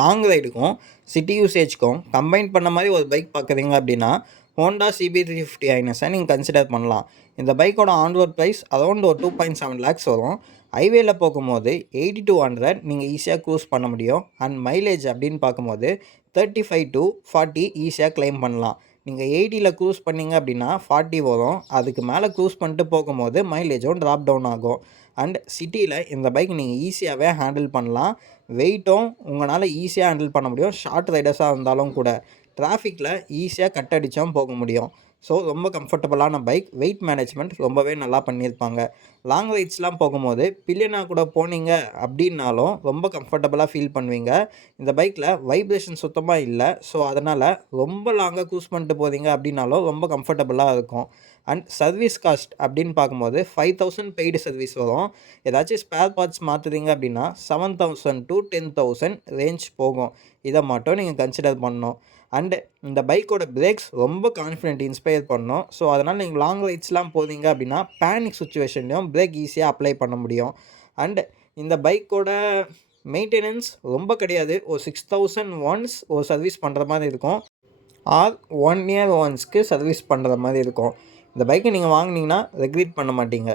Long ரைடுக்கும் city யூசேஜ்க்கும் combine பண்ண மாதிரி ஒரு பைக் பார்க்குறீங்க அப்படின்னா ஹோண்டா CB350 ஐனஸை நீங்கள் கன்சிடர் பண்ணலாம். இந்த பைக்கோட ஆன்ரோட் ப்ரைஸ் அரௌண்ட் ஒரு 2.7 lakhs வரும். ஹைவேல போகும்போது 80 to 100 நீங்கள் ஈஸியாக க்ரூஸ் பண்ண முடியும். அண்ட் மைலேஜ் அப்படின்னு பார்க்கும்போது 35 to 40 ஈஸியாக கிளைம் பண்ணலாம். நீங்கள் 80ல் க்ரூஸ் பண்ணிங்க அப்படின்னா 40 வரும். அதுக்கு மேலே க்ரூஸ் பண்ணிட்டு போகும்போது மைலேஜும் ட்ராப் டவுன் ஆகும். அண்ட் சிட்டியில் இந்த பைக் நீங்கள் ஈஸியாகவே ஹேண்டில் பண்ணலாம். வெயிட்டும் உங்களால் ஈஸியாக ஹேண்டில் பண்ண முடியும். ஷார்ட் ரைடர்ஸாக இருந்தாலும் கூட டிராஃபிக்கில் ஈஸியாக கட் அடித்தும் போக முடியும். ஸோ ரொம்ப கம்ஃபர்டபுளான பைக். வெயிட் மேனேஜ்மெண்ட் ரொம்பவே நல்லா பண்ணியிருப்பாங்க. லாங் ரைட்ஸ்லாம் போகும்போது பில்லியனாக கூட போனீங்க அப்படின்னாலும் ரொம்ப கம்ஃபர்டபுளாக ஃபீல் பண்ணுவீங்க. இந்த பைக்கில் வைப்ரேஷன் சுத்தமாக இல்லை. ஸோ அதனால் ரொம்ப லாங்காக க்ரூஸ் பண்ணிட்டு போகிறீங்க அப்படின்னாலும் ரொம்ப கம்ஃபர்டபுளாக இருக்கும். அண்ட் சர்வீஸ் காஸ்ட் அப்படின்னு பார்க்கும்போது 5000 பெய்டு சர்வீஸ் வரும். ஏதாச்சும் ஸ்பேர் பார்ட்ஸ் மாற்றுறீங்க அப்படின்னா 7000 to 10,000 ரேஞ்ச் போகும். இதை மட்டும் நீங்கள் கன்சிடர் பண்ணணும். அண்டு இந்த பைக்கோட பிரேக்ஸ் ரொம்ப கான்ஃபிடென்ட் இன்ஸ்பயர் பண்ணணும். ஸோ அதனால் நீங்கள் லாங் ரைட்ஸ்லாம் போகிறீங்க அப்படின்னா பேனிக் சுச்சுவேஷன்லையும் பிரேக் ஈஸியாக அப்ளை பண்ண முடியும். அண்டு இந்த பைக்கோட மெயின்டெனன்ஸ் ரொம்ப கிடையாது. ஒரு 6000 ஒன்ஸ் ஒரு சர்வீஸ் பண்ணுற மாதிரி இருக்கும். ஆர் 1 year ஒன்ஸ்க்கு சர்வீஸ் பண்ணுற மாதிரி இருக்கும். இந்த பைக்கை நீங்கள் வாங்குனீங்கன்னா ரெக்ரெட் பண்ண மாட்டீங்க.